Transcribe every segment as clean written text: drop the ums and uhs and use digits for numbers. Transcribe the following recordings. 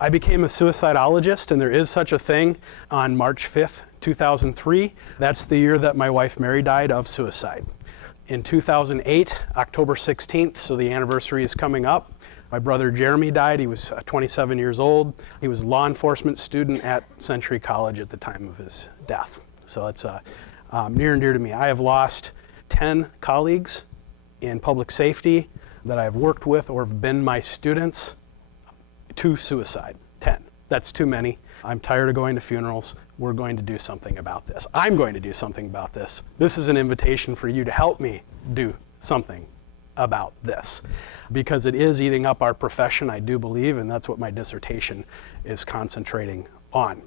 I became a suicidologist, and there is such a thing, on March 5th, 2003. That's the year that my wife Mary died of suicide. In 2008, October 16th, so the anniversary is coming up, my brother Jeremy died. He was 27 years old. He was a law enforcement student at Century College at the time of his death. So it's near and dear to me. I have lost 10 colleagues in public safety that I've worked with or have been my students to suicide. 10. That's too many. I'm tired of going to funerals. We're going to do something about this. I'm going to do something about this. This is an invitation for you to help me do something about this, because it is eating up our profession, I do believe, and that's what my dissertation is concentrating on.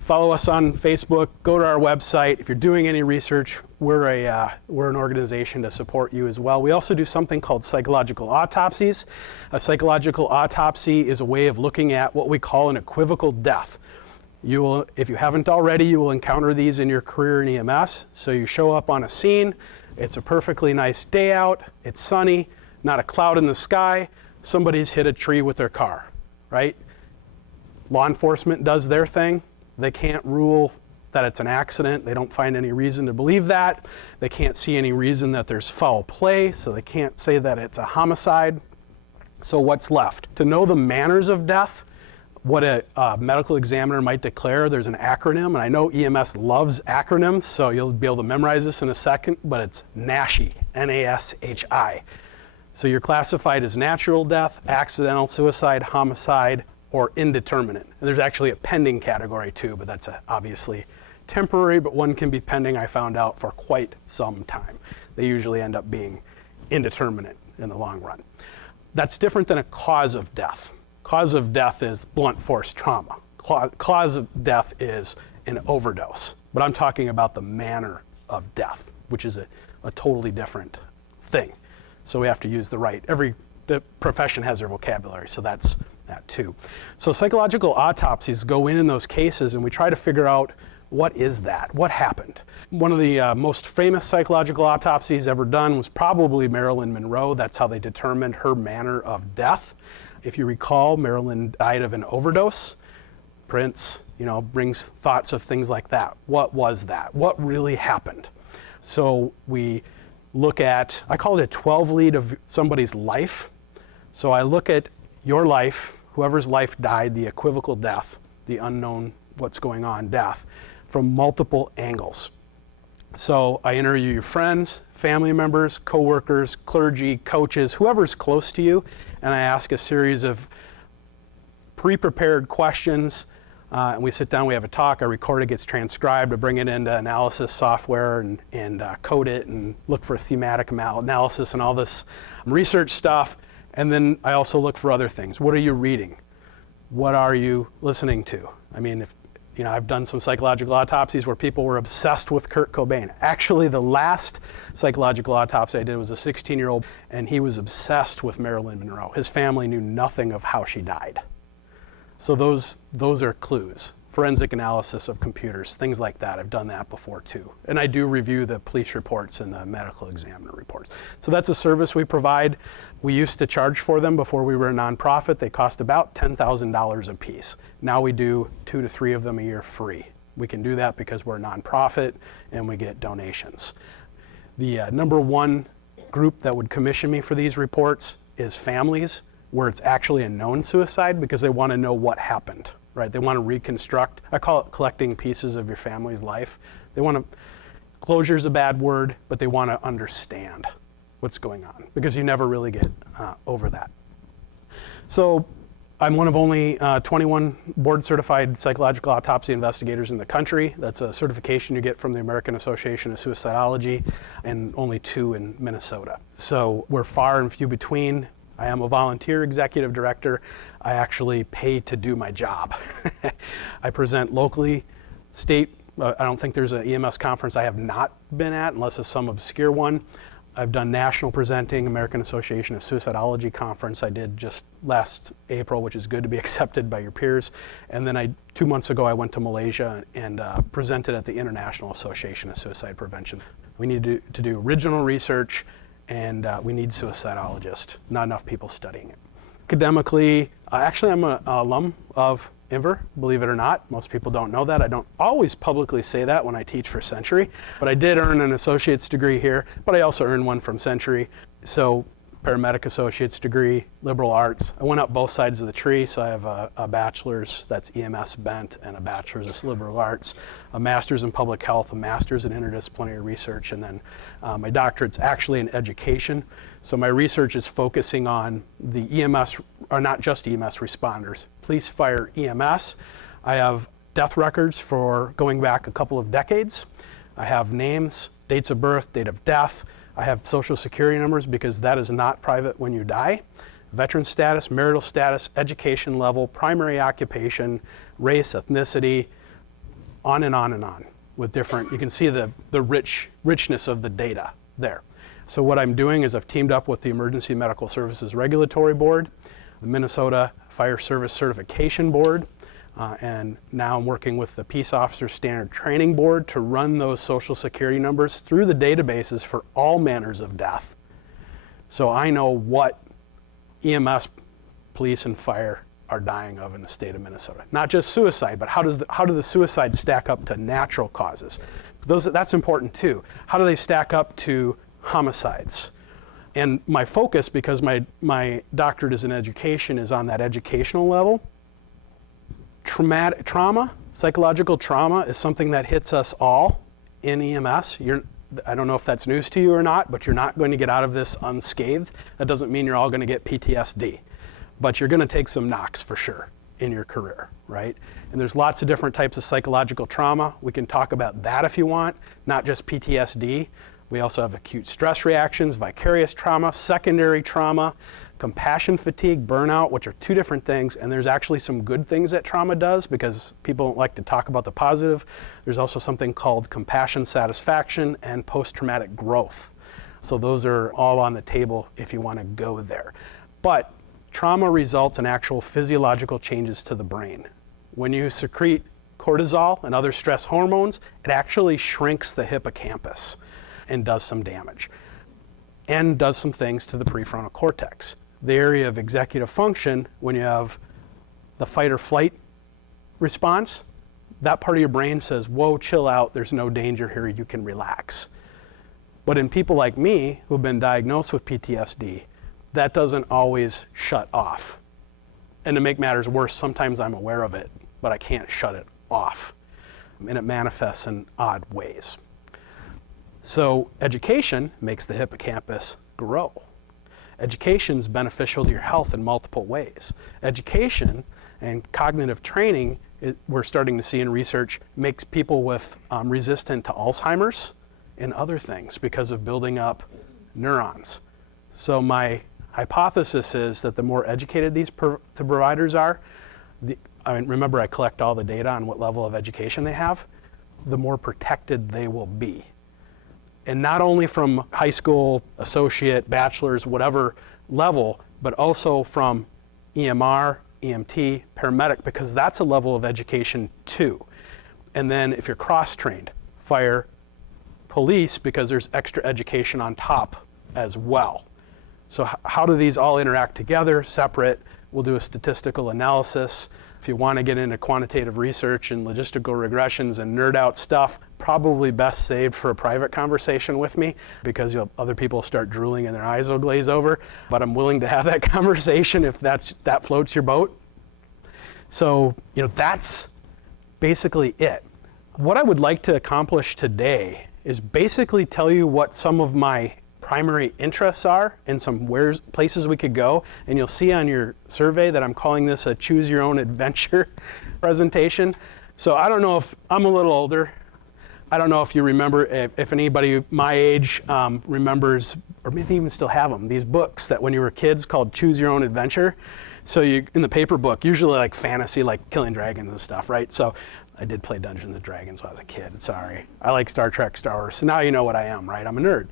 Follow us on Facebook, go to our website. If you're doing any research, we're an organization to support you as well. We also do something called psychological autopsies. A psychological autopsy is a way of looking at what we call an equivocal death. You will, if you haven't already, you will encounter these in your career in EMS. So you show up on a scene, it's a perfectly nice day out, it's sunny, not a cloud in the sky, somebody's hit a tree with their car, right? Law enforcement does their thing. They can't rule that it's an accident. They don't find any reason to believe that. They can't see any reason that there's foul play, so they can't say that it's a homicide. So what's left? To know the manners of death, what a medical examiner might declare, there's an acronym, and I know EMS loves acronyms, so you'll be able to memorize this in a second, but it's NASHI, N-A-S-H-I. So you're classified as natural death, accidental suicide, homicide, or indeterminate. And there's actually a pending category too, but that's obviously temporary, but one can be pending, I found out, for quite some time. They usually end up being indeterminate in the long run. That's different than a cause of death. Cause of death is blunt force trauma. Cause of death is an overdose. But I'm talking about the manner of death, which is a totally different thing. So we have to use the right, every profession has their vocabulary, so that's that too. So psychological autopsies go in those cases, and we try to figure out, what is that? What happened? One of the most famous psychological autopsies ever done was probably Marilyn Monroe. That's how they determined her manner of death. If you recall, Marilyn died of an overdose. Prince, brings thoughts of things like that. What was that? What really happened? So we look at, I call it a 12 lead of somebody's life. So I look at your life, whoever's life died, the equivocal death, the unknown what's going on death, from multiple angles. So I interview your friends, family members, coworkers, clergy, coaches, whoever's close to you, and I ask a series of pre-prepared questions, and we sit down, we have a talk, I record it, gets transcribed, I bring it into analysis software and code it and look for thematic analysis and all this research stuff. And then I also look for other things. What are you reading? What are you listening to? I mean, I've done some psychological autopsies where people were obsessed with Kurt Cobain. Actually, the last psychological autopsy I did was a 16-year-old, and he was obsessed with Marilyn Monroe. His family knew nothing of how she died. So those are clues. Forensic analysis of computers, things like that. I've done that before too. And I do review the police reports and the medical examiner reports. So that's a service we provide. We used to charge for them before we were a nonprofit. They cost about $10,000 a piece. Now we do 2 to 3 of them a year free. We can do that because we're a nonprofit and we get donations. The number one group that would commission me for these reports is families where it's actually a known suicide, because they want to know what happened. Right? They want to reconstruct. I call it collecting pieces of your family's life. They want to, closure is a bad word, but they want to understand what's going on, because you never really get over that. So I'm one of only 21 board certified psychological autopsy investigators in the country. That's a certification you get from the American Association of Suicidology, and only 2 in Minnesota. So we're far and few between. I am a volunteer executive director. I actually pay to do my job. I present locally, state. I don't think there's an EMS conference I have not been at, unless it's some obscure one. I've done national presenting, American Association of Suicidology conference I did just last April, which is good to be accepted by your peers. And then 2 months ago, I went to Malaysia and presented at the International Association of Suicide Prevention. We need to do original research, and we need suicidologists. Not enough people studying it. Academically, actually I'm an alum of Inver, believe it or not. Most people don't know that. I don't always publicly say that when I teach for Century, but I did earn an associate's degree here, but I also earned one from Century. So paramedic associate's degree, liberal arts. I went up both sides of the tree, so I have a bachelor's that's EMS bent and a bachelor's is liberal arts, a master's in public health, a master's in interdisciplinary research, and then my doctorate's actually in education. So my research is focusing on the EMS, or not just EMS responders, police, fire, EMS. I have death records for going back a couple of decades. I have names, dates of birth, date of death. I have social security numbers because that is not private when you die. Veteran status, marital status, education level, primary occupation, race, ethnicity, on and on and on with different, you can see the richness of the data there. So what I'm doing is I've teamed up with the Emergency Medical Services Regulatory Board, the Minnesota Fire Service Certification Board, and now I'm working with the Peace Officer Standard Training Board to run those social security numbers through the databases for all manners of death. So I know what EMS, police, and fire are dying of in the state of Minnesota. Not just suicide, but how do the suicides stack up to natural causes? That's important too. How do they stack up to homicides? And my focus, because my doctorate is in education, is on that educational level. Trauma, psychological trauma is something that hits us all in EMS. I don't know if that's news to you or not, but you're not going to get out of this unscathed. That doesn't mean you're all going to get PTSD, but you're going to take some knocks for sure in your career, right? And there's lots of different types of psychological trauma. We can talk about that if you want, not just PTSD. We also have acute stress reactions, vicarious trauma, secondary trauma, compassion fatigue, burnout, which are two different things, and there's actually some good things that trauma does because people don't like to talk about the positive. There's also something called compassion satisfaction and post-traumatic growth. So those are all on the table if you want to go there. But trauma results in actual physiological changes to the brain. When you secrete cortisol and other stress hormones, it actually shrinks the hippocampus and does some damage, and does some things to the prefrontal cortex. The area of executive function, when you have the fight or flight response, that part of your brain says, whoa, chill out, there's no danger here, you can relax. But in people like me who've been diagnosed with PTSD, that doesn't always shut off. And to make matters worse, sometimes I'm aware of it, but I can't shut it off. And it manifests in odd ways. So education makes the hippocampus grow. Education's beneficial to your health in multiple ways. Education and cognitive training, we're starting to see in research, makes people with resistant to Alzheimer's and other things because of building up neurons. So my hypothesis is that the more educated the providers are, remember I collect all the data on what level of education they have, the more protected they will be. And not only from high school, associate, bachelor's, whatever level, but also from EMR, EMT, paramedic, because that's a level of education too. And then if you're cross-trained, fire, police, because there's extra education on top as well. So how do these all interact together, separate? We'll do a statistical analysis. If you want to get into quantitative research and logistical regressions and nerd out stuff, probably best saved for a private conversation with me because other people start drooling and their eyes will glaze over. But I'm willing to have that conversation if that floats your boat. So, that's basically it. What I would like to accomplish today is basically tell you what some of my primary interests are and some places we could go. And you'll see on your survey that I'm calling this a choose your own adventure presentation. So I don't know if I'm a little older. I don't know if you remember, if anybody my age remembers, or maybe even still have them, these books that when you were kids called Choose Your Own Adventure. So in the paper book, usually like fantasy, like killing dragons and stuff, right? So I did play Dungeons and Dragons when I was a kid, sorry. I like Star Trek, Star Wars, so now you know what I am, right? I'm a nerd.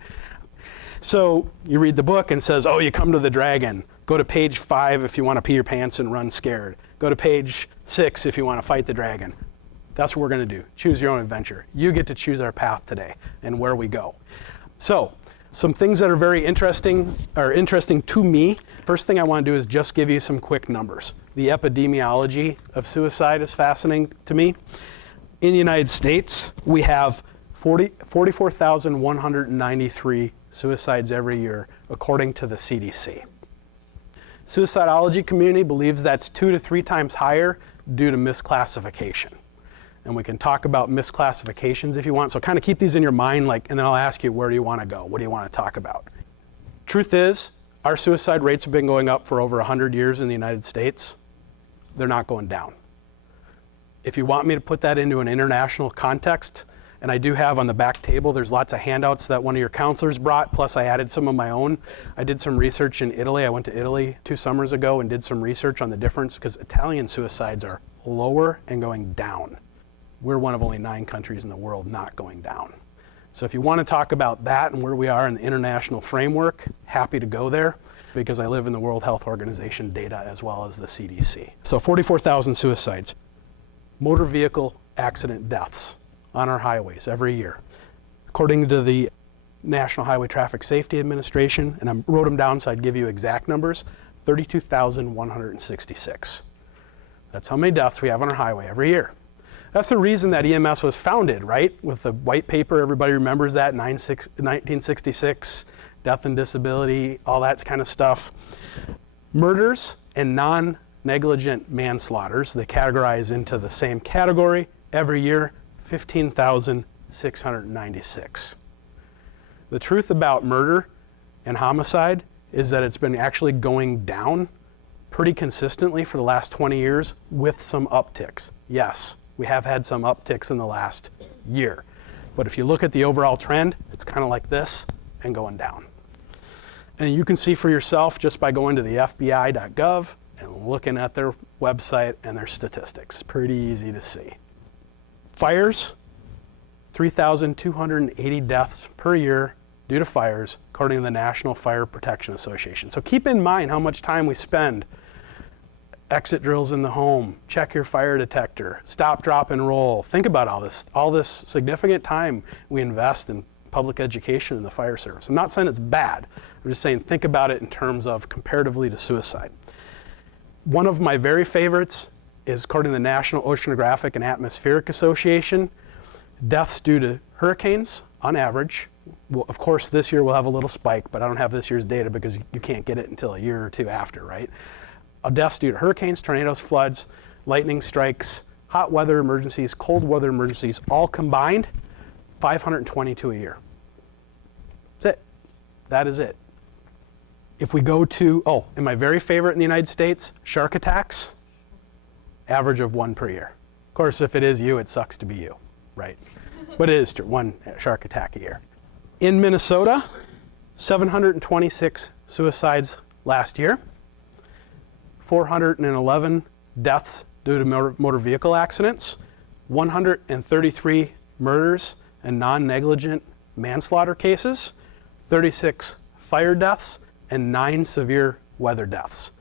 So you read the book and it says, oh, you come to the dragon. Go to page 5 if you want to pee your pants and run scared. Go to page 6 if you want to fight the dragon. That's what we're going to do. Choose your own adventure. You get to choose our path today and where we go. So Some things that are very interesting to me. First thing I want to do is just give you some quick numbers. The epidemiology of suicide is fascinating to me. In the United States, we have 44,193 suicides every year, according to the CDC. Suicidology community believes that's 2 to 3 times higher due to misclassification. And we can talk about misclassifications if you want. So kind of keep these in your mind, and then I'll ask you, where do you want to go? What do you want to talk about? Truth is, our suicide rates have been going up for over 100 years in the United States. They're not going down. If you want me to put that into an international context, and I do have on the back table, there's lots of handouts that one of your counselors brought, plus I added some of my own. I did some research in Italy. I went to Italy 2 summers ago and did some research on the difference, because Italian suicides are lower and going down. We're one of only 9 countries in the world not going down. So if you want to talk about that and where we are in the international framework, happy to go there, because I live in the World Health Organization data as well as the CDC. So 44,000 suicides. Motor vehicle accident deaths on our highways every year. According to the National Highway Traffic Safety Administration, and I wrote them down so I'd give you exact numbers, 32,166. That's how many deaths we have on our highway every year. That's the reason that EMS was founded, right? With the white paper, everybody remembers that, 1966, death and disability, all that kind of stuff. Murders and non-negligent manslaughters, they categorize into the same category every year, 15,696. The truth about murder and homicide is that it's been actually going down pretty consistently for the last 20 years with some upticks. Yes, we have had some upticks in the last year. But if you look at the overall trend, it's kind of like this and going down. And you can see for yourself just by going to the FBI.gov and looking at their website and their statistics. Pretty easy to see. Fires, 3,280 deaths per year due to fires, according to the National Fire Protection Association. So keep in mind how much time we spend. Exit drills in the home, check your fire detector, stop, drop, and roll. Think about all this significant time we invest in public education in the fire service. I'm not saying it's bad. I'm just saying think about it in terms of comparatively to suicide. One of my very favorites is, according to the National Oceanographic and Atmospheric Association, deaths due to hurricanes on average. Well, of course, this year we'll have a little spike, but I don't have this year's data because you can't get it until a year or 2 after, right? Deaths due to hurricanes, tornadoes, floods, lightning strikes, hot weather emergencies, cold weather emergencies, all combined, 522 a year. That's it. That is it. If we go to, and my very favorite in the United States, shark attacks, average of 1 per year. Of course, if it is you, it sucks to be you, right? But it is true, 1 shark attack a year. In Minnesota, 726 suicides last year. 411 deaths due to motor vehicle accidents, 133 murders and non-negligent manslaughter cases, 36 fire deaths, and 9 severe weather deaths.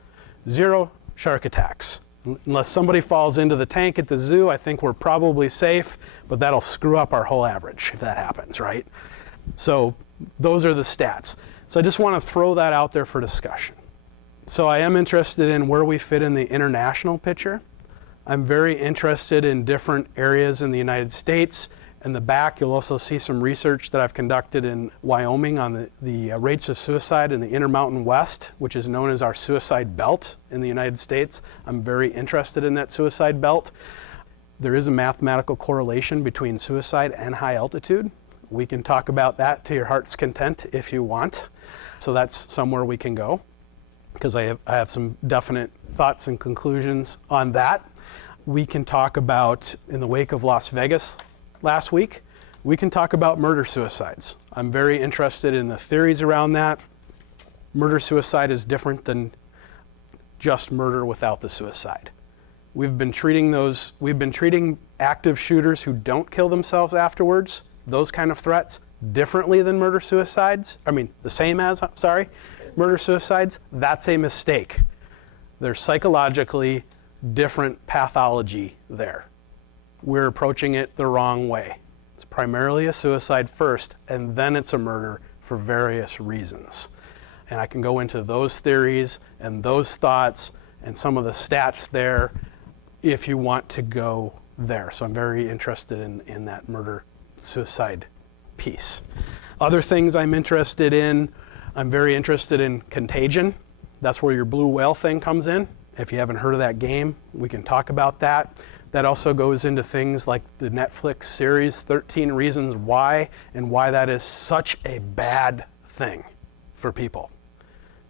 0 shark attacks. Unless somebody falls into the tank at the zoo, I think we're probably safe, but that'll screw up our whole average if that happens, right? So those are the stats. So I just want to throw that out there for discussion. So I am interested in where we fit in the international picture. I'm very interested in different areas in the United States. In the back, you'll also see some research that I've conducted in Wyoming on the rates of suicide in the Intermountain West, which is known as our suicide belt in the United States. I'm very interested in that suicide belt. There is a mathematical correlation between suicide and high altitude. We can talk about that to your heart's content if you want. So that's somewhere we can go, because I have some definite thoughts and conclusions on that. We can talk about, in the wake of Las Vegas last week, we can talk about murder-suicides. I'm very interested in the theories around that. Murder-suicide is different than just murder without the suicide. We've been treating active shooters who don't kill themselves afterwards, those kind of threats, differently than murder-suicides. Murder-suicides, that's a mistake. There's psychologically different pathology there. We're approaching it the wrong way. It's primarily a suicide first, and then it's a murder for various reasons. And I can go into those theories and those thoughts and some of the stats there if you want to go there. So I'm very interested in that murder-suicide piece. Other things I'm interested in, I'm very interested in contagion. That's where your blue whale thing comes in. If you haven't heard of that game, we can talk about that. That also goes into things like the Netflix series 13 Reasons Why, and why that is such a bad thing for people.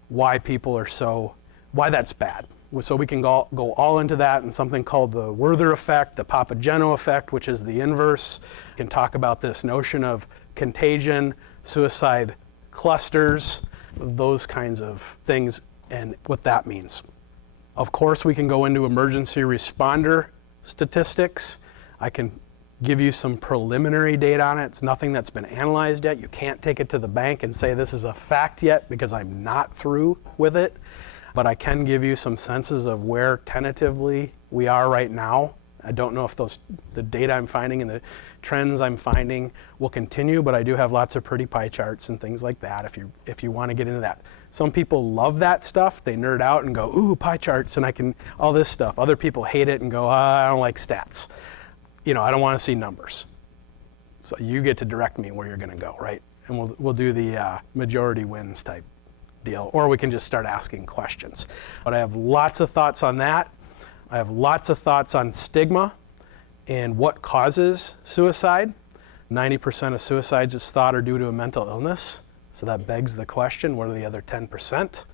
Why that's bad. So we can go all into that, and something called the Werther effect, the Papageno effect, which is the inverse. We can talk about this notion of contagion, suicide clusters, those kinds of things, and what that means. Of course, we can go into emergency responder statistics. I can give you some preliminary data on it. It's nothing that's been analyzed yet. You can't take it to the bank and say this is a fact yet because I'm not through with it. But I can give you some senses of where tentatively we are right now. I don't know if the data I'm finding and the trends I'm finding will continue, but I do have lots of pretty pie charts and things like that if you want to get into that. Some people love that stuff. They nerd out and go, ooh, pie charts, and all this stuff. Other people hate it and go, I don't like stats. I don't want to see numbers. So you get to direct me where you're going to go, right? And we'll do the majority wins type deal, or we can just start asking questions. But I have lots of thoughts on that. I have lots of thoughts on stigma and what causes suicide. 90% of suicides is thought are due to a mental illness. So that begs the question, what are the other 10%?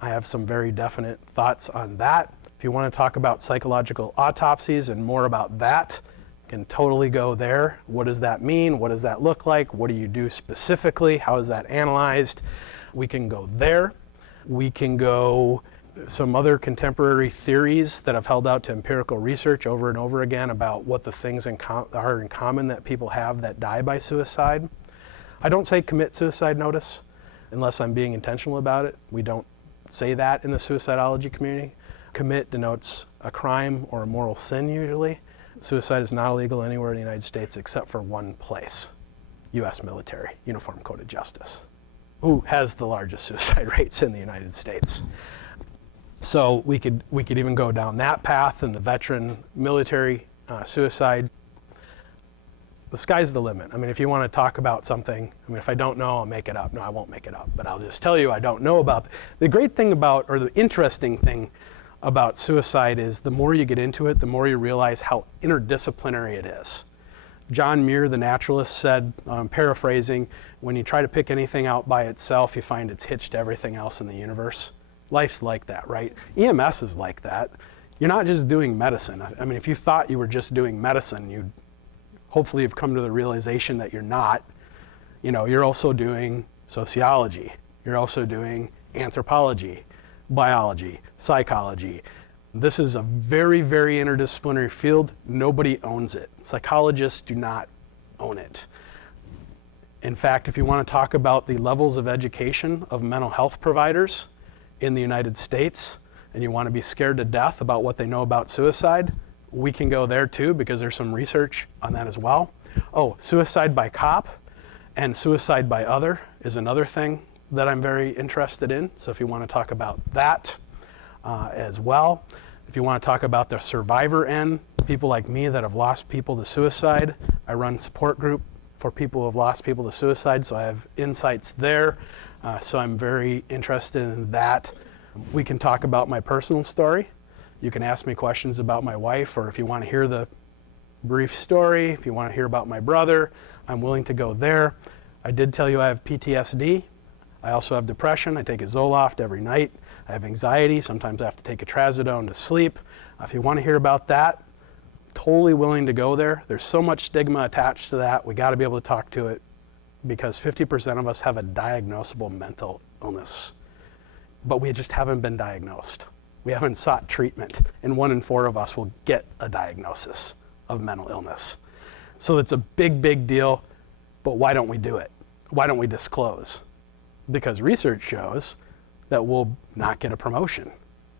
I have some very definite thoughts on that. If you want to talk about psychological autopsies and more about that, you can totally go there. What does that mean? What does that look like? What do you do specifically? How is that analyzed? We can go there. We can go some other contemporary theories that have held out to empirical research over and over again about what the things are in common that people have that die by suicide. I don't say commit suicide notice unless I'm being intentional about it. We don't say that in the suicidology community. Commit denotes a crime or a moral sin usually. Suicide is not illegal anywhere in the United States except for one place, U.S. military, Uniform Code of Justice, who has the largest suicide rates in the United States. So we could even go down that path, and the veteran military suicide. The sky's the limit. If you want to talk about something, if I don't know, I'll make it up. No, I won't make it up, but I'll just tell you I don't know about. The great thing about, or the interesting thing about suicide is the more you get into it, the more you realize how interdisciplinary it is. John Muir, the naturalist, said, paraphrasing, when you try to pick anything out by itself, you find it's hitched to everything else in the universe. Life's like that, right? EMS is like that. You're not just doing medicine. If you thought you were just doing medicine, you'd hopefully have come to the realization that you're not. You're also doing sociology. You're also doing anthropology, biology, psychology. This is a very, very interdisciplinary field. Nobody owns it. Psychologists do not own it. In fact, if you want to talk about the levels of education of mental health providers in the United States, and you want to be scared to death about what they know about suicide, we can go there too, because there's some research on that as well. Oh, suicide by cop and suicide by other is another thing that I'm very interested in. So if you want to talk about that as well. If you want to talk about the survivor end, people like me that have lost people to suicide, I run support group for people who have lost people to suicide, so I have insights there. So I'm very interested in that. We can talk about my personal story. You can ask me questions about my wife, or if you want to hear the brief story, if you want to hear about my brother, I'm willing to go there. I did tell you I have PTSD. I also have depression. I take a Zoloft every night. I have anxiety. Sometimes I have to take a trazodone to sleep. If you want to hear about that, totally willing to go there. There's so much stigma attached to that. We got to be able to talk to it, because 50% of us have a diagnosable mental illness, but we just haven't been diagnosed. We haven't sought treatment, and 1 in 4 of us will get a diagnosis of mental illness. So it's a big, big deal, but why don't we do it? Why don't we disclose? Because research shows that we'll not get a promotion,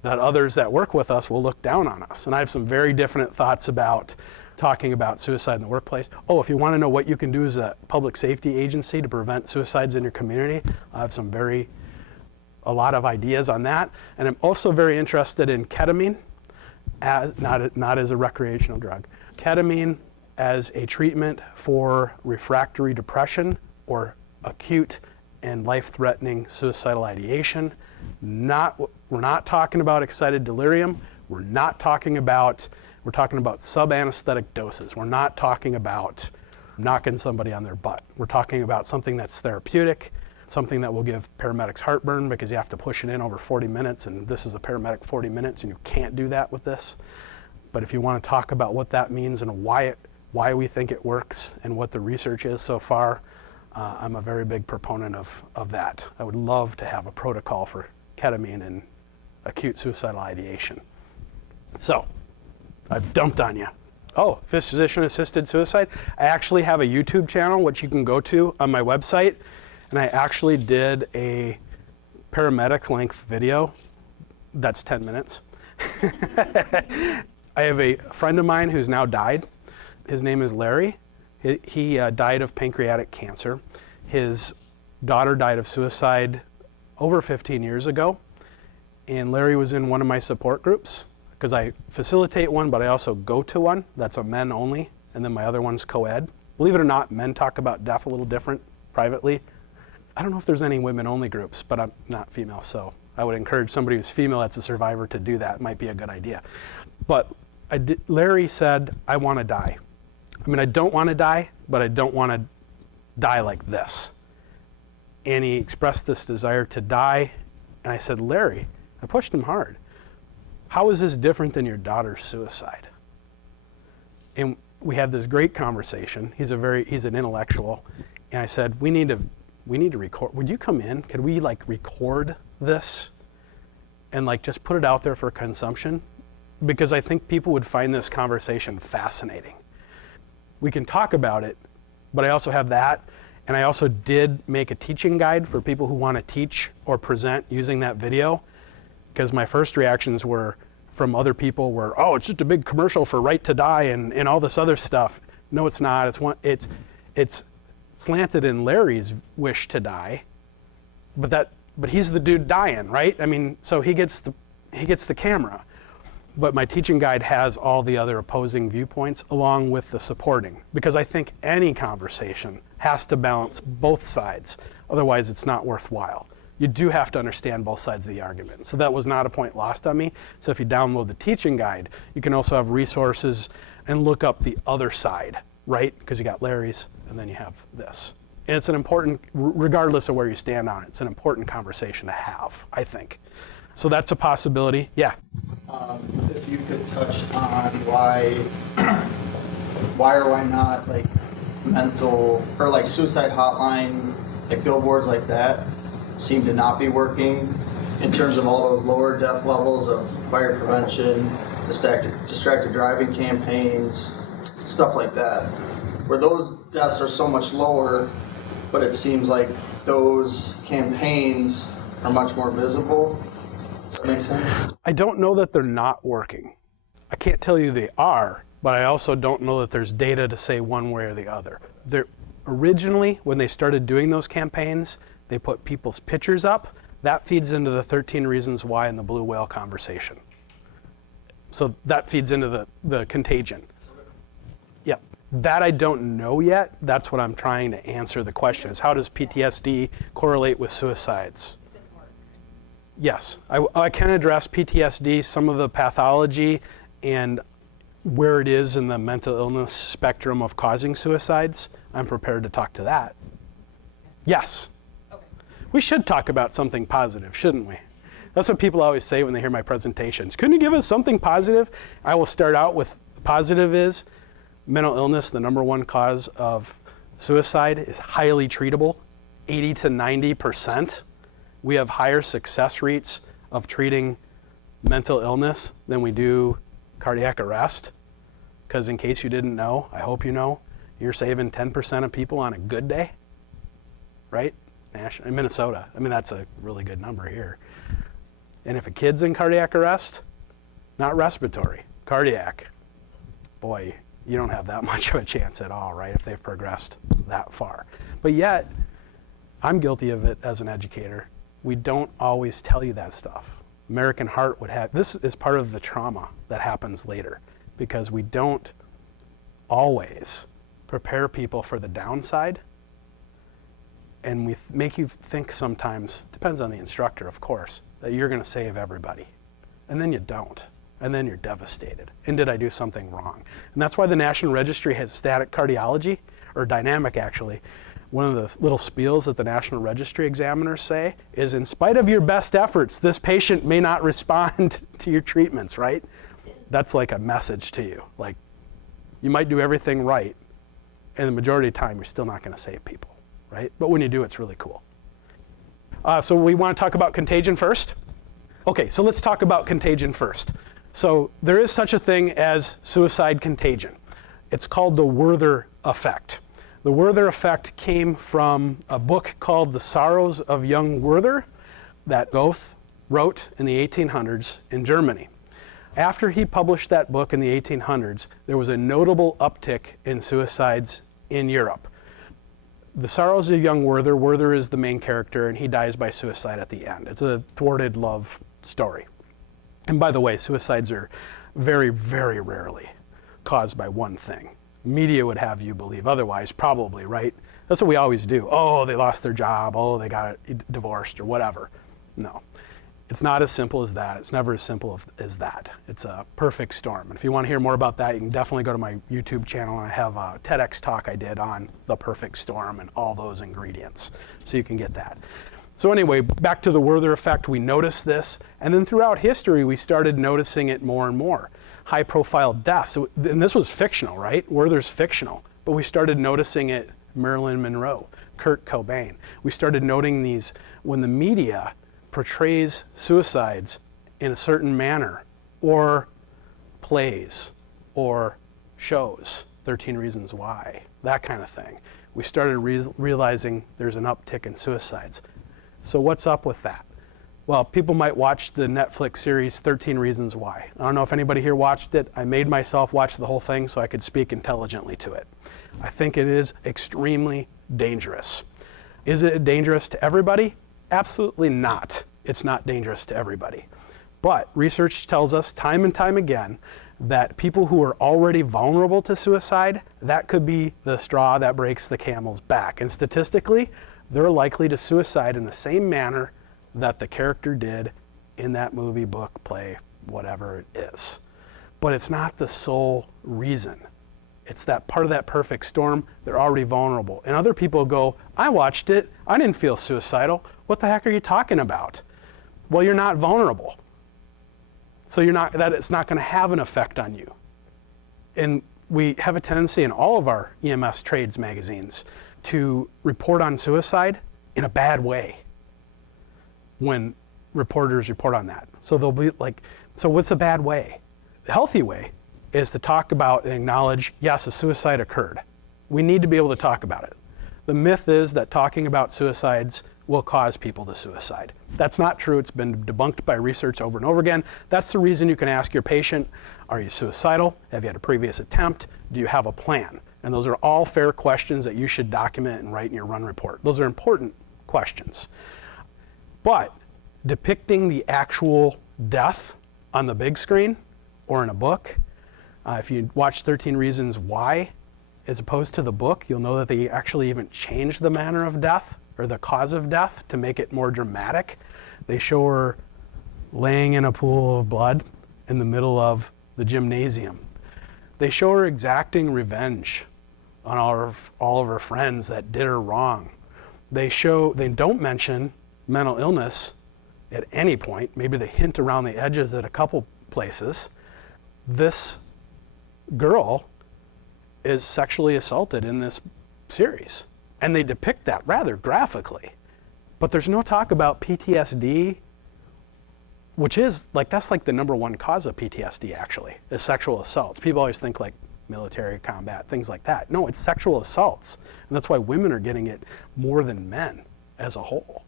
that others that work with us will look down on us. And I have some very different thoughts about talking about suicide in the workplace. Oh, if you want to know what you can do as a public safety agency to prevent suicides in your community, I have a lot of ideas on that. And I'm also very interested in ketamine, as not as a recreational drug. Ketamine as a treatment for refractory depression or acute and life-threatening suicidal ideation. We're not talking about excited delirium. We're talking about sub-anesthetic doses. We're not talking about knocking somebody on their butt. We're talking about something that's therapeutic, something that will give paramedics heartburn because you have to push it in over 40 minutes, and this is a paramedic 40 minutes, and you can't do that with this. But if you want to talk about what that means and why we think it works and what the research is so far, I'm a very big proponent of that. I would love to have a protocol for ketamine and acute suicidal ideation. So, I've dumped on you. Oh, physician-assisted suicide. I actually have a YouTube channel, which you can go to on my website, and I actually did a paramedic-length video. That's 10 minutes. I have a friend of mine who's now died. His name is Larry. He died of pancreatic cancer. His daughter died of suicide over 15 years ago, and Larry was in one of my support groups because I facilitate one, but I also go to one that's a men only, and then my other one's co-ed. Believe it or not, men talk about death a little different privately. I don't know if there's any women only groups, but I'm not female, so I would encourage somebody who's female that's a survivor to do that. It might be a good idea. But Larry said, I want to die. I mean, I don't want to die, but I don't want to die like this. And he expressed this desire to die, and I said, Larry, I pushed him hard. How is this different than your daughter's suicide? And we had this great conversation. He's an intellectual, and I said, we need to record. Would you come in? Could we record this and just put it out there for consumption? Because I think people would find this conversation fascinating. We can talk about it, but I also have that, and I also did make a teaching guide for people who want to teach or present using that video, because my first reactions were from other people were, oh, it's just a big commercial for Right to Die and all this other stuff. No, it's not. It's slanted in Larry's wish to die, but he's the dude dying, right? I mean, so he gets the camera. But my teaching guide has all the other opposing viewpoints along with the supporting, because I think any conversation has to balance both sides. Otherwise, it's not worthwhile. You do have to understand both sides of the argument. So that was not a point lost on me. So if you download the teaching guide, you can also have resources and look up the other side, right? Because you got Larry's and then you have this. And it's an important, regardless of where you stand on it, it's an important conversation to have, I think. So that's a possibility. Yeah. If you could touch on why or why not mental or suicide hotline, billboards like that seem to not be working in terms of all those lower death levels of fire prevention, distracted driving campaigns, stuff like that, where those deaths are so much lower, but it seems like those campaigns are much more visible. Does that make sense? I don't know that they're not working. I can't tell you they are, but I also don't know that there's data to say one way or the other. Originally, when they started doing those campaigns, they put people's pictures up. That feeds into the 13 Reasons Why and the blue whale conversation. So that feeds into the contagion. Yeah, that I don't know yet. That's what I'm trying to answer the question is, how does PTSD correlate with suicides? Yes, I can address PTSD, some of the pathology, and where it is in the mental illness spectrum of causing suicides. I'm prepared to talk to that. Yes. Okay. We should talk about something positive, shouldn't we? That's what people always say when they hear my presentations. Couldn't you give us something positive? I will start out with positive is mental illness, the number one cause of suicide, is highly treatable, 80 to 90%. We have higher success rates of treating mental illness than we do cardiac arrest. Because in case you didn't know, I hope you know, you're saving 10% of people on a good day, right? In Minnesota. I mean, that's a really good number here. And if a kid's in cardiac arrest, not respiratory, cardiac, boy, you don't have that much of a chance at all, right, if they've progressed that far. But yet, I'm guilty of it as an educator. We don't always tell you that stuff. American Heart would have, this is part of the trauma that happens later, because we don't always prepare people for the downside, and we make you think sometimes, depends on the instructor of course, that you're going to save everybody. And then you don't. And then you're devastated. And did I do something wrong? And that's why the National Registry has static cardiology, or dynamic actually. One of the little spiels that the National Registry examiners say is, in spite of your best efforts, this patient may not respond to your treatments, right? That's like a message to you. Like, you might do everything right, and the majority of the time you're still not going to save people, right? But when you do, it's really cool. So we want to talk about contagion first? Okay, so let's talk about contagion first. So there is such a thing as suicide contagion. It's called the Werther effect. The Werther effect came from a book called The Sorrows of Young Werther that Goethe wrote in the 1800s in Germany. After he published that book in the 1800s, there was a notable uptick in suicides in Europe. The Sorrows of Young Werther, Werther is the main character, and he dies by suicide at the end. It's a thwarted love story. And by the way, suicides are very, very rarely caused by one thing. Media would have you believe otherwise, probably, right? That's what we always do. Oh, they lost their job. Oh, they got divorced or whatever. No, it's not as simple as that. It's never as simple as that. It's a perfect storm. And if you want to hear more about that, you can definitely go to my YouTube channel. And I have a TEDx talk I did on the perfect storm and all those ingredients. So you can get that. So anyway, back to the Werther effect, we noticed this, and then throughout history we started noticing it more and more. High-profile deaths, and this was fictional, right? Werther's fictional, but we started noticing it. Marilyn Monroe, Kurt Cobain. We started noting these when the media portrays suicides in a certain manner, or plays, or shows, 13 Reasons Why, that kind of thing. We started realizing there's an uptick in suicides. So what's up with that? Well, people might watch the Netflix series 13 Reasons Why. I don't know if anybody here watched it. I made myself watch the whole thing so I could speak intelligently to it. I think it is extremely dangerous. Is it dangerous to everybody? Absolutely not. It's not dangerous to everybody. But research tells us time and time again that people who are already vulnerable to suicide, that could be the straw that breaks the camel's back. And statistically, they're likely to suicide in the same manner that the character did in that movie, book, play, whatever it is. But it's not the sole reason. It's that part of that perfect storm, they're already vulnerable. And other people go, I watched it, I didn't feel suicidal. What the heck are you talking about? Well, you're not vulnerable. So it's not gonna have an effect on you. And we have a tendency in all of our EMS trades magazines to report on suicide in a bad way when reporters report on that. So they'll be like, so what's a bad way? The healthy way is to talk about and acknowledge, yes, a suicide occurred. We need to be able to talk about it. The myth is that talking about suicides will cause people to suicide. That's not true. It's been debunked by research over and over again. That's the reason you can ask your patient, are you suicidal? Have you had a previous attempt? Do you have a plan? And those are all fair questions that you should document and write in your run report. Those are important questions. But depicting the actual death on the big screen or in a book, if you watch 13 Reasons Why, as opposed to the book, you'll know that they actually even changed the manner of death or the cause of death to make it more dramatic. They show her laying in a pool of blood in the middle of the gymnasium. They show her exacting revenge on all of her friends that did her wrong. They don't mention mental illness at any point. Maybe they hint around the edges at a couple places. This girl is sexually assaulted in this series, and they depict that rather graphically. But there's no talk about PTSD, which is that's like the #1 cause of PTSD actually, is sexual assaults. People always think like military combat, things like that. No, it's sexual assaults. And that's why women are getting it more than men as a whole.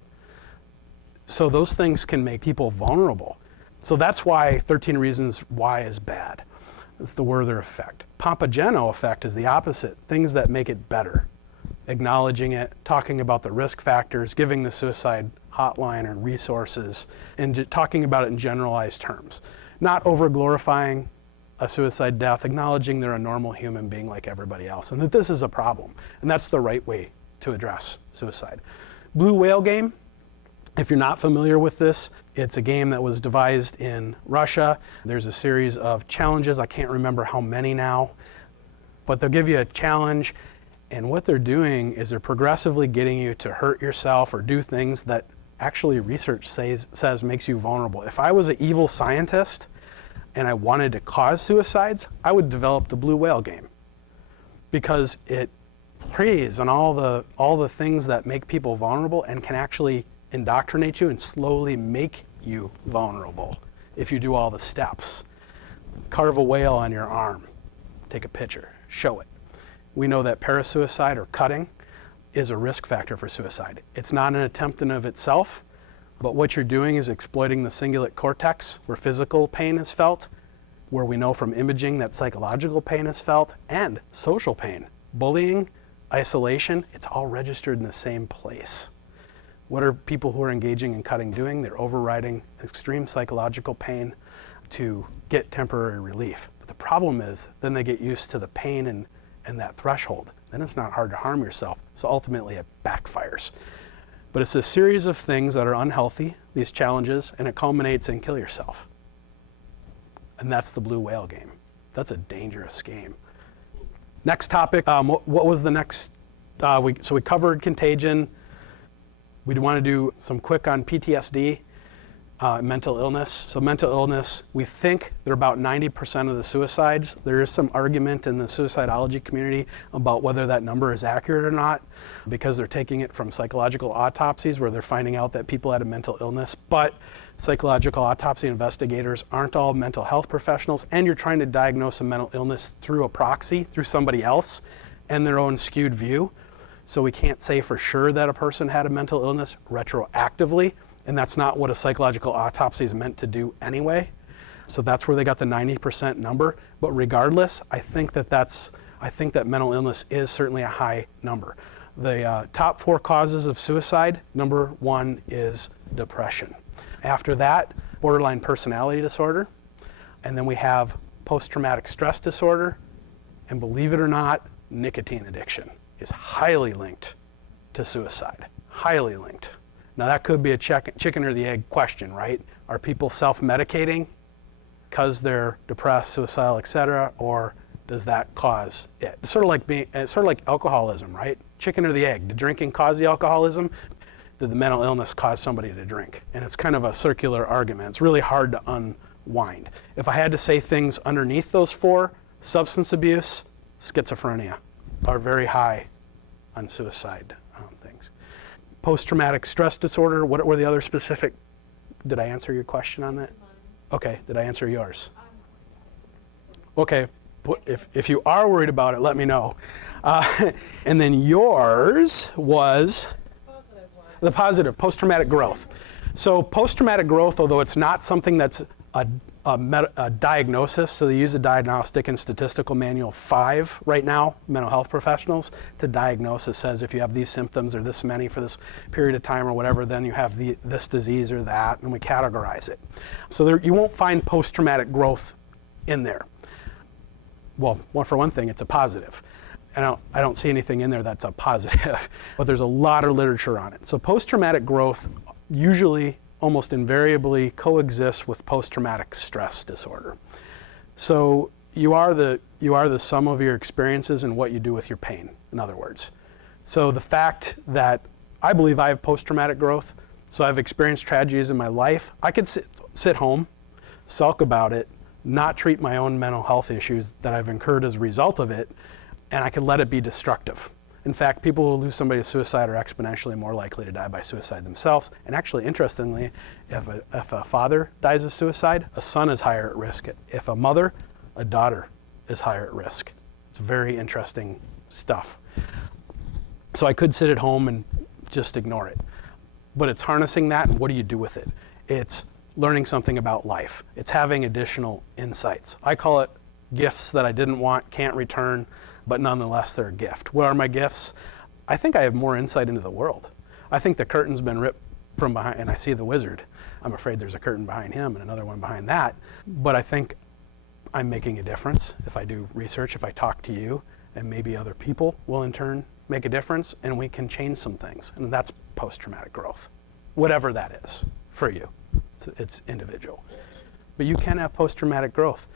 So those things can make people vulnerable. So that's why 13 Reasons Why is bad. It's the Werther effect. Papageno effect is the opposite, things that make it better. Acknowledging it, talking about the risk factors, giving the suicide hotline or resources, and talking about it in generalized terms. Not over-glorifying a suicide death, acknowledging they're a normal human being like everybody else, and that this is a problem. And that's the right way to address suicide. Blue whale game, if you're not familiar with this, it's a game that was devised in Russia. There's a series of challenges, I can't remember how many now, but they'll give you a challenge, and what they're doing is they're progressively getting you to hurt yourself or do things that actually research says makes you vulnerable. If I was an evil scientist and I wanted to cause suicides, I would develop the blue whale game, because it preys on all the things that make people vulnerable and can actually indoctrinate you and slowly make you vulnerable if you do all the steps. Carve a whale on your arm, take a picture, show it. We know that parasuicide or cutting is a risk factor for suicide. It's not an attempt in of itself, but what you're doing is exploiting the cingulate cortex where physical pain is felt, where we know from imaging that psychological pain is felt, and social pain. Bullying, isolation, it's all registered in the same place. What are people who are engaging in cutting doing? They're overriding extreme psychological pain to get temporary relief. But the problem is then they get used to the pain and that threshold. Then it's not hard to harm yourself. So ultimately it backfires. But it's a series of things that are unhealthy, these challenges, and it culminates in kill yourself. And that's the blue whale game. That's a dangerous game. Next topic, what was the next? So we covered contagion. We want to do some quick on PTSD, mental illness. So mental illness, we think they're about 90% of the suicides. There is some argument in the suicidology community about whether that number is accurate or not, because they're taking it from psychological autopsies where they're finding out that people had a mental illness. But psychological autopsy investigators aren't all mental health professionals, and you're trying to diagnose a mental illness through a proxy, through somebody else, and their own skewed view. So we can't say for sure that a person had a mental illness retroactively, and that's not what a psychological autopsy is meant to do anyway. So that's where they got the 90% number. But regardless, I think that mental illness is certainly a high number. The top 4 causes of suicide, number 1 is depression. After that, borderline personality disorder, and then we have post-traumatic stress disorder, and believe it or not, nicotine addiction is highly linked to suicide, highly linked. Now that could be a chicken or the egg question, right? Are people self-medicating because they're depressed, suicidal, etc., or does that cause it? It's sort of like alcoholism, right? Chicken or the egg? Did drinking cause the alcoholism? Did the mental illness cause somebody to drink? And it's kind of a circular argument. It's really hard to unwind. If I had to say things underneath those 4, substance abuse, schizophrenia are very high on suicide things. Post-traumatic stress disorder, what were the other specific? Did I answer your question on that? Okay, did I answer yours? Okay, if you are worried about it, let me know. And then yours was the positive, post-traumatic growth. So post-traumatic growth, although it's not something that's a diagnosis, so they use the Diagnostic and Statistical Manual 5 right now, mental health professionals, to diagnose. It says if you have these symptoms or this many for this period of time or whatever, then you have this disease or that, and we categorize it. So you won't find post-traumatic growth in there. Well, for one thing, it's a positive. I don't see anything in there that's a positive, but there's a lot of literature on it. So post-traumatic growth usually almost invariably coexists with post-traumatic stress disorder. So you are the sum of your experiences and what you do with your pain, in other words. So the fact that I believe I have post-traumatic growth, so I've experienced tragedies in my life, I could sit home, sulk about it, not treat my own mental health issues that I've incurred as a result of it, and I could let it be destructive. In fact, people who lose somebody to suicide are exponentially more likely to die by suicide themselves. And actually, interestingly, if a father dies of suicide, a son is higher at risk. If a mother, a daughter is higher at risk. It's very interesting stuff. So I could sit at home and just ignore it. But it's harnessing that, and what do you do with it? It's learning something about life. It's having additional insights. I call it gifts that I didn't want, can't return, but nonetheless they're a gift. What are my gifts? I think I have more insight into the world. I think the curtain's been ripped from behind, and I see the wizard. I'm afraid there's a curtain behind him and another one behind that, but I think I'm making a difference if I do research, if I talk to you, and maybe other people will in turn make a difference, and we can change some things, and that's post-traumatic growth, whatever that is for you. It's individual. But you can have post-traumatic growth.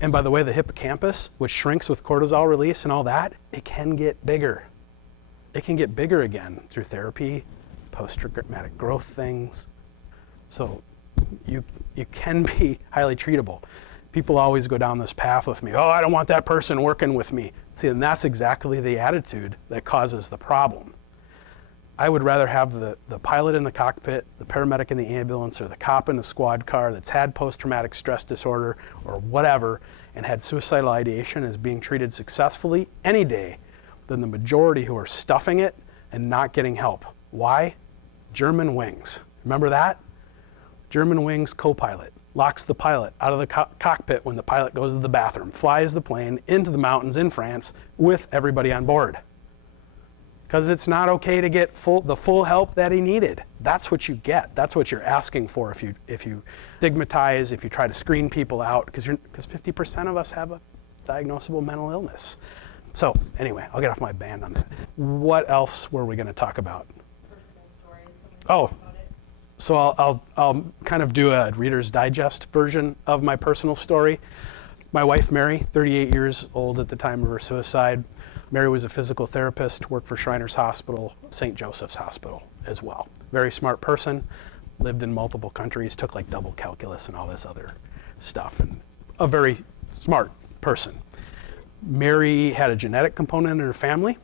And by the way, the hippocampus, which shrinks with cortisol release and all that, it can get bigger. It can get bigger again through therapy, post-traumatic growth things. So you can be highly treatable. People always go down this path with me. Oh, I don't want that person working with me. See, and that's exactly the attitude that causes the problem. I would rather have the pilot in the cockpit, the paramedic in the ambulance, or the cop in the squad car that's had post-traumatic stress disorder or whatever and had suicidal ideation is being treated successfully any day than the majority who are stuffing it and not getting help. Why? German wings. Remember that? German wings co-pilot locks the pilot out of the cockpit when the pilot goes to the bathroom, flies the plane into the mountains in France with everybody on board. Because it's not okay to get the full help that he needed. That's what you get. That's what you're asking for if you stigmatize, if you try to screen people out, because 50% of us have a diagnosable mental illness. So anyway, I'll get off my band on that. What else were we going to talk about? Personal stories. Oh, so I'll kind of do a Reader's Digest version of my personal story. My wife, Mary, 38 years old at the time of her suicide. Mary was a physical therapist, worked for Shriners Hospital, St. Joseph's Hospital as well. Very smart person, lived in multiple countries, took like double calculus and all this other stuff, and a very smart person. Mary had a genetic component in her family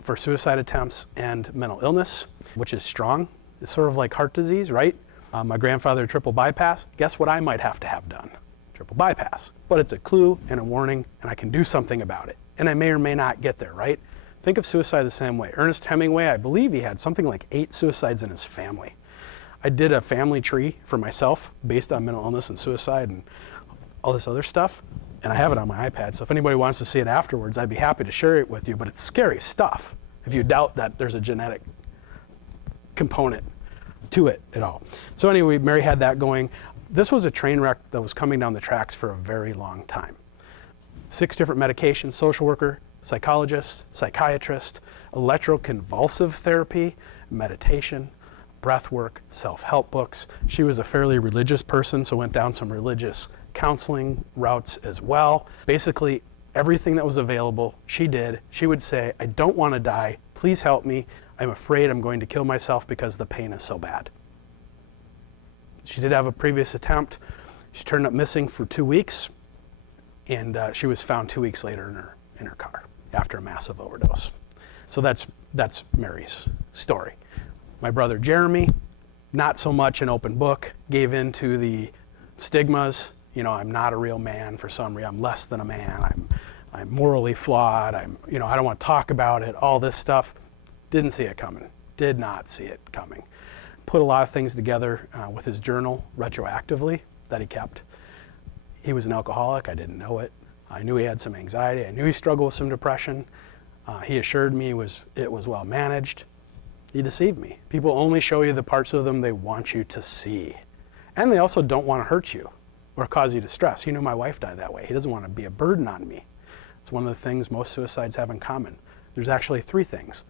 for suicide attempts and mental illness, which is strong. It's sort of like heart disease, right? My grandfather had triple bypass. Guess what I might have to have done? Triple bypass. But it's a clue and a warning, and I can do something about it. And I may or may not get there, right? Think of suicide the same way. Ernest Hemingway, I believe he had something like 8 suicides in his family. I did a family tree for myself based on mental illness and suicide and all this other stuff, and I have it on my iPad, so if anybody wants to see it afterwards, I'd be happy to share it with you, but it's scary stuff if you doubt that there's a genetic component to it at all. So anyway, Mary had that going. This was a train wreck that was coming down the tracks for a very long time. 6 different medications, social worker, psychologist, psychiatrist, electroconvulsive therapy, meditation, breath work, self-help books. She was a fairly religious person, so went down some religious counseling routes as well. Basically, everything that was available, she did. She would say, I don't want to die. Please help me. I'm afraid I'm going to kill myself because the pain is so bad. She did have a previous attempt. She turned up missing for 2 weeks. And she was found 2 weeks later in her car after a massive overdose. So that's Mary's story. My brother Jeremy, not so much an open book, gave in to the stigmas. You know, I'm not a real man for some reason. I'm less than a man. I'm morally flawed. I don't want to talk about it. All this stuff. Didn't see it coming. Did not see it coming. Put a lot of things together with his journal retroactively that he kept. He was an alcoholic. I didn't know it. I knew he had some anxiety. I knew he struggled with some depression. He assured me it was well managed. He deceived me. People only show you the parts of them they want you to see. And they also don't want to hurt you or cause you distress. You know, my wife died that way. He doesn't want to be a burden on me. It's one of the things most suicides have in common. There's actually 3 things.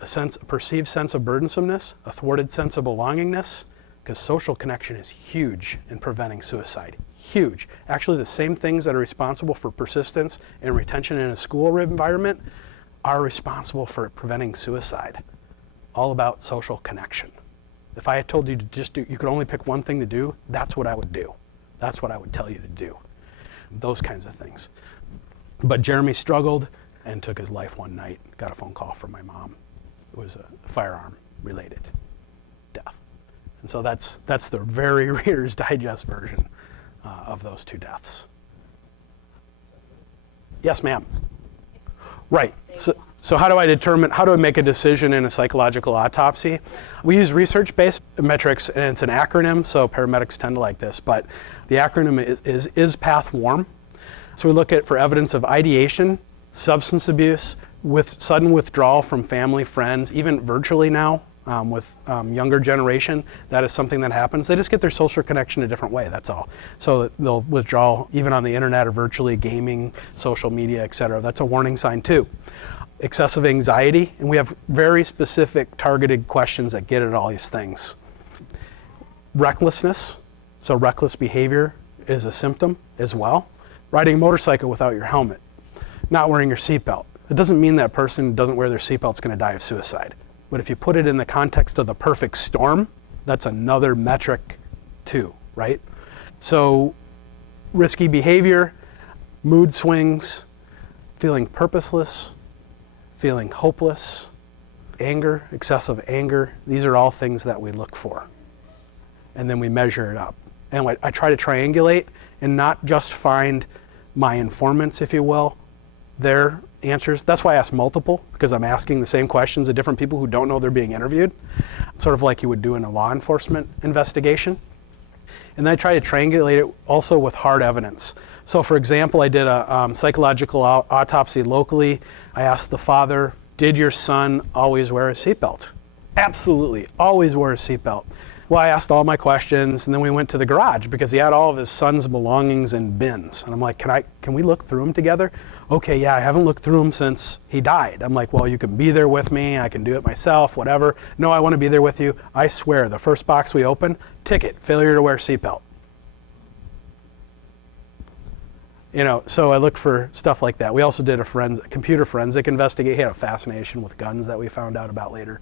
A perceived sense of burdensomeness, a thwarted sense of belongingness, because social connection is huge in preventing suicide. Huge. Actually, the same things that are responsible for persistence and retention in a school environment are responsible for preventing suicide. All about social connection. If I had told you to you could only pick one thing to do, that's what I would do. That's what I would tell you to do. Those kinds of things. But Jeremy struggled and took his life one night. Got a phone call from my mom. It was a firearm-related death. And so that's the very Reader's Digest version of those 2 deaths. Yes, ma'am. Right. So how do I make a decision in a psychological autopsy? We use research-based metrics, and it's an acronym, so paramedics tend to like this, but the acronym is path warm. So we look at for evidence of ideation, substance abuse, with sudden withdrawal from family, friends, even virtually now with younger generation. That is something that happens. They just get their social connection a different way, that's all. So they'll withdraw even on the internet or virtually, gaming, social media, etc. That's a warning sign too. Excessive anxiety, and we have very specific targeted questions that get at all these things. Recklessness, so reckless behavior is a symptom as well. Riding a motorcycle without your helmet, not wearing your seatbelt. It doesn't mean that person who doesn't wear their seatbelt is going to die of suicide. But if you put it in the context of the perfect storm, that's another metric too, right? So risky behavior, mood swings, feeling purposeless, feeling hopeless, anger, excessive anger, these are all things that we look for. And then we measure it up. And I try to triangulate and not just find my informants, if you will, their answers. That's why I ask multiple, because I'm asking the same questions of different people who don't know they're being interviewed, sort of like you would do in a law enforcement investigation. And then I try to triangulate it also with hard evidence. So for example, I did a psychological autopsy locally. I asked the father, did your son always wear a seatbelt? Absolutely, always wear a seatbelt. Well, I asked all my questions, and then we went to the garage because he had all of his son's belongings in bins. And I'm like, can we look through them together? Okay, yeah, I haven't looked through them since he died. I'm like, well, you can be there with me. I can do it myself, whatever. No, I want to be there with you. I swear, the first box we open, ticket, failure to wear seatbelt. So I looked for stuff like that. We also did a computer forensic investigation. He had a fascination with guns that we found out about later.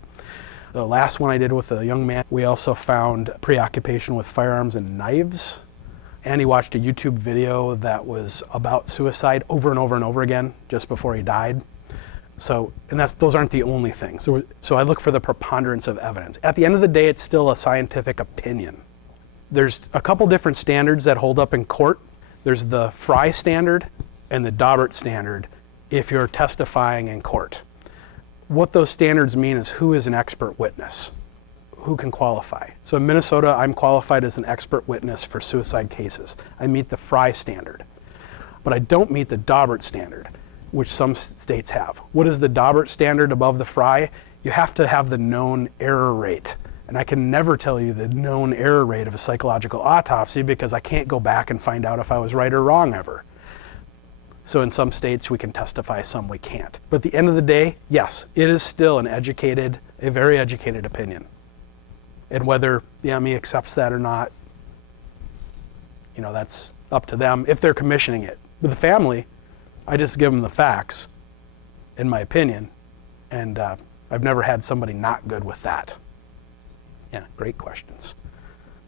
The last one I did with a young man, we also found preoccupation with firearms and knives. And he watched a YouTube video that was about suicide over and over and over again just before he died. So, and those aren't the only things. So I look for the preponderance of evidence. At the end of the day, it's still a scientific opinion. There's a couple different standards that hold up in court. There's the Fry standard and the Daubert standard if you're testifying in court. What those standards mean is who is an expert witness, who can qualify. So in Minnesota, I'm qualified as an expert witness for suicide cases. I meet the Fry standard, but I don't meet the Daubert standard, which some states have. What is the Daubert standard above the Fry? You have to have the known error rate. And I can never tell you the known error rate of a psychological autopsy because I can't go back and find out if I was right or wrong ever. So in some states we can testify, some we can't. But at the end of the day, yes, it is still a very educated opinion. And whether the ME accepts that or not, that's up to them if they're commissioning it. With the family, I just give them the facts, in my opinion, and I've never had somebody not good with that. Yeah, great questions.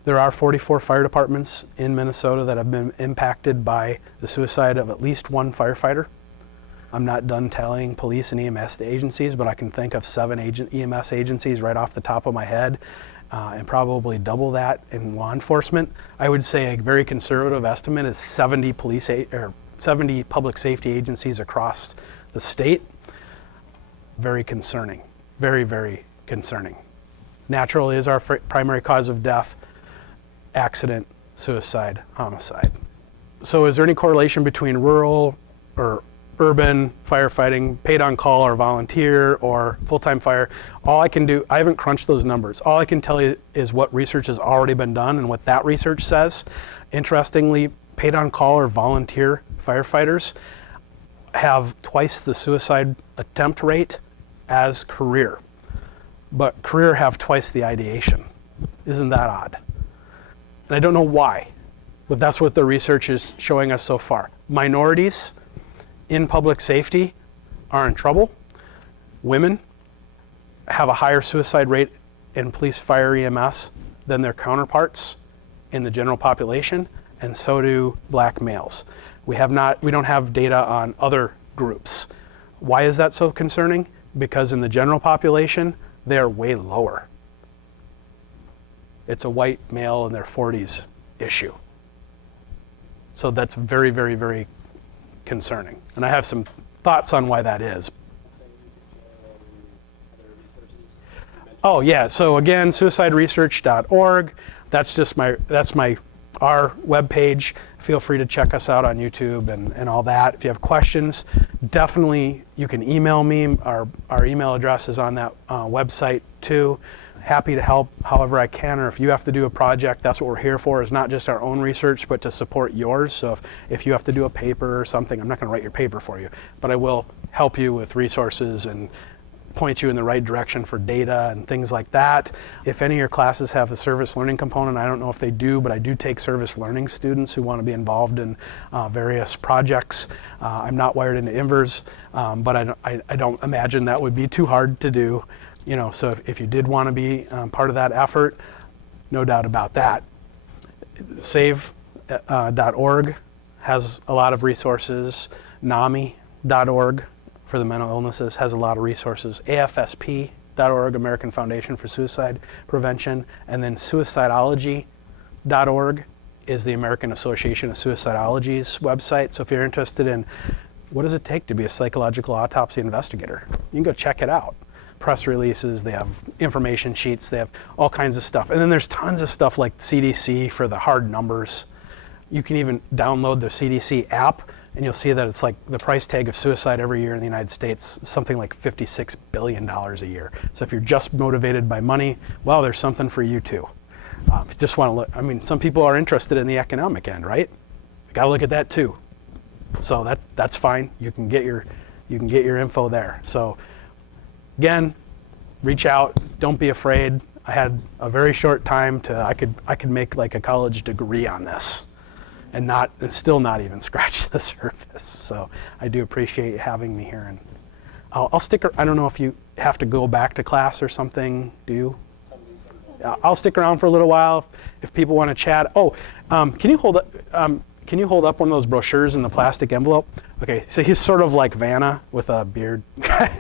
There are 44 fire departments in Minnesota that have been impacted by the suicide of at least one firefighter. I'm not done telling police and EMS agencies, but I can think of 7 EMS agencies right off the top of my head, and probably double that in law enforcement. I would say a very conservative estimate is 70 public safety agencies across the state. Very concerning, very, very concerning. Natural is our primary cause of death. Accident, suicide, homicide. So is there any correlation between rural or urban firefighting, paid on call or volunteer or full-time fire? All I can do, I haven't crunched those numbers. All I can tell you is what research has already been done and what that research says. Interestingly, paid on call or volunteer firefighters have twice the suicide attempt rate as career. But career have twice the ideation. Isn't that odd? And I don't know why, but that's what the research is showing us so far. Minorities in public safety are in trouble. Women have a higher suicide rate in police, fire, EMS than their counterparts in the general population, and so do black males. We don't have data on other groups. Why is that so concerning? Because in the general population, they are way lower. It's a white male in their 40s issue. So that's very, very, very concerning. And I have some thoughts on why that is. Oh yeah, so again, suicideresearch.org. That's our webpage. Feel free to check us out on YouTube and all that. If you have questions, definitely you can email me. Our email address is on that website too. Happy to help however I can, or if you have to do a project, that's what we're here for, is not just our own research, but to support yours. So if you have to do a paper or something, I'm not gonna write your paper for you, but I will help you with resources and point you in the right direction for data and things like that. If any of your classes have a service learning component, I don't know if they do, but I do take service learning students who want to be involved in various projects. I'm not wired into Invers, but I don't imagine that would be too hard to do. You know, so if you did want to be part of that effort, no doubt about that. Save.org has a lot of resources. NAMI.org for the mental illnesses has a lot of resources. AFSP.org, American Foundation for Suicide Prevention, and then suicidology.org is the American Association of Suicidology's website. So if you're interested in what does it take to be a psychological autopsy investigator, you can go check it out. Press releases, they have information sheets, they have all kinds of stuff. And then there's tons of stuff like CDC for the hard numbers. You can even download the CDC app, and you'll see that it's like the price tag of suicide every year in the United States, something like $56 billion a year. So if you're just motivated by money, well, there's something for you too. If you just want to look, I mean, some people are interested in the economic end, right? You gotta look at that too. So that's fine. You can get your info there. So again, reach out, don't be afraid. I had a very short time I could make like a college degree on this and still not even scratch the surface. So I do appreciate having me here, and I'll stick. I don't know if you have to go back to class or something. Do you? I'll stick around for a little while if people want to chat. Oh, can you hold up? Can you hold up one of those brochures in the plastic envelope? Okay, so he's sort of like Vanna with a beard.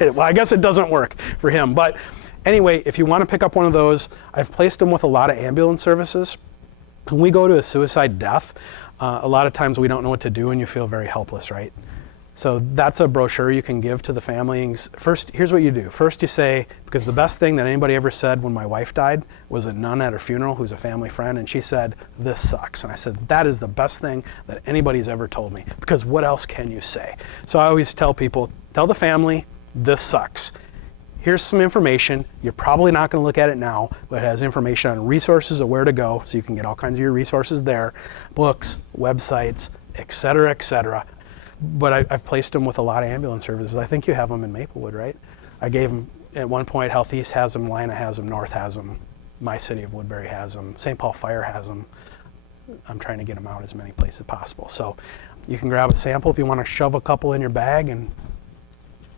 Well, I guess it doesn't work for him, but anyway, if you want to pick up one of those, I've placed them with a lot of ambulance services. When we go to a suicide death, a lot of times we don't know what to do and you feel very helpless, right? So that's a brochure you can give to the family. First, here's what you do. First you say, because the best thing that anybody ever said when my wife died was a nun at her funeral who's a family friend, and she said, "This sucks." And I said, that is the best thing that anybody's ever told me, because what else can you say? So I always tell people, tell the family, this sucks. Here's some information. You're probably not going to look at it now, but it has information on resources of where to go, so you can get all kinds of your resources there, books, websites, et cetera, et cetera. But I've placed them with a lot of ambulance services. I think you have them in Maplewood, right? I gave them, at one point, Health East has them, Lina has them, North has them, my city of Woodbury has them, St. Paul Fire has them. I'm trying to get them out as many places as possible. So you can grab a sample if you want to shove a couple in your bag and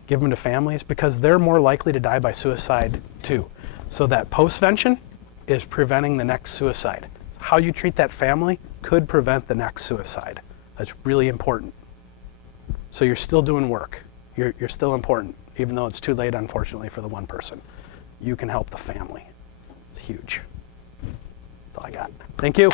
give them to families, because they're more likely to die by suicide too. So that postvention is preventing the next suicide. How you treat that family could prevent the next suicide. That's really important. So you're still doing work. You're still important, even though it's too late, unfortunately, for the one person. You can help the family. It's huge. That's all I got. Thank you.